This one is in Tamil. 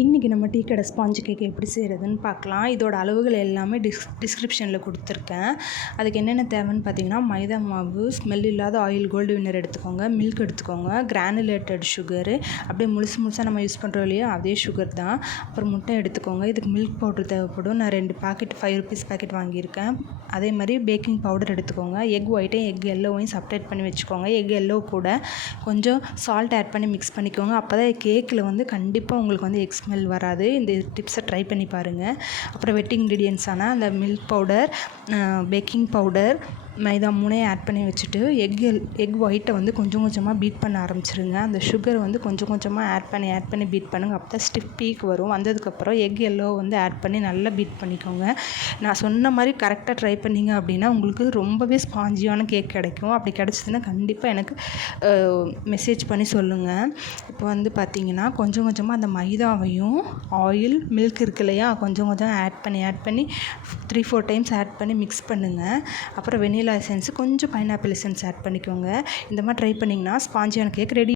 இன்றைக்கி நம்ம டீ கடை ஸ்பாஞ்ச் கேக் எப்படி செய்கிறதுன்னு பார்க்கலாம். இதோட அளவுகள் எல்லாமே டிஸ்கிரிப்ஷனில் கொடுத்துருக்கேன். அதுக்கு என்னென்ன தேவைன்னு பார்த்தீங்கன்னா, மைதா மாவு, ஸ்மெல் இல்லாத ஆயில் கோல்டு வின்னர் எடுத்துக்கோங்க, மில்க் எடுத்துக்கோங்க, கிரானுலேட்டட் சுகரு, அப்படியே முழுசாக நம்ம யூஸ் பண்ணுறோம் இல்லையா அதே சுகர் தான். அப்புறம் முட்டை எடுத்துக்கோங்க. இதுக்கு மில்க் பவுடர் தேவைப்படும். நான் 2 பாக்கெட் 5 ருபீஸ் பாக்கெட் வாங்கியிருக்கேன். அதே மாதிரி பேக்கிங் பவுடர் எடுத்துக்கோங்க. எக் ஒயிட்டையும் எக் எல்லோவையும் செப்பரேட் பண்ணி வச்சுக்கோங்க. எக் எல்லோ கூட கொஞ்சம் சால்ட் ஆட் பண்ணி மிக்ஸ் பண்ணிக்கோங்க. அப்போ தான் கேக்கில் வந்து கண்டிப்பாக உங்களுக்கு வந்து எக் ஸ்மெல் வராது. இந்த டிப்ஸை ட்ரை பண்ணி பாருங்கள். அப்புறம் வெட் இன்க்ரீடியன்ஸான அந்த மில்க் பவுடர், பேக்கிங் பவுடர், மைதா 3 ஆட் பண்ணி வச்சுட்டு எக் ஒயிட்டை வந்து கொஞ்சம் கொஞ்சமாக பீட் பண்ண ஆரம்பிச்சிருங்க. அந்த சுகரை வந்து கொஞ்சம் கொஞ்சமாக ஆட் பண்ணி பீட் பண்ணுங்கள். அப்போ தான் ஸ்டிஃப் பீக் வரும். வந்ததுக்கப்புறம் எக் எல்லோ வந்து ஆட் பண்ணி நல்லா பீட் பண்ணிக்கோங்க. நான் சொன்ன மாதிரி கரெக்டாக ட்ரை பண்ணிங்க அப்படின்னா உங்களுக்கு ரொம்பவே ஸ்பாஞ்சியான கேக் கிடைக்கும். அப்படி கிடச்சிதுன்னா கண்டிப்பாக எனக்கு மெசேஜ் பண்ணி சொல்லுங்கள். இப்போ வந்து பார்த்திங்கன்னா கொஞ்சம் கொஞ்சமாக அந்த மைதாவையும் ஆயில், மில்க் இருக்கு இல்லையா, கொஞ்சம் கொஞ்சம் ஆட் பண்ணி 3-4 டைம்ஸ் ஆட் பண்ணி மிக்ஸ் பண்ணுங்கள். அப்புறம் வெனிலா எசன்ஸ், கொஞ்சம் பைனாப்பிள் எசன்ஸ் ஆட் பண்ணிக்கோங்க. இந்த மாதிரி ட்ரை பண்ணிங்கன்னா ஸ்பாஞ்சியான கேக் ரெடி.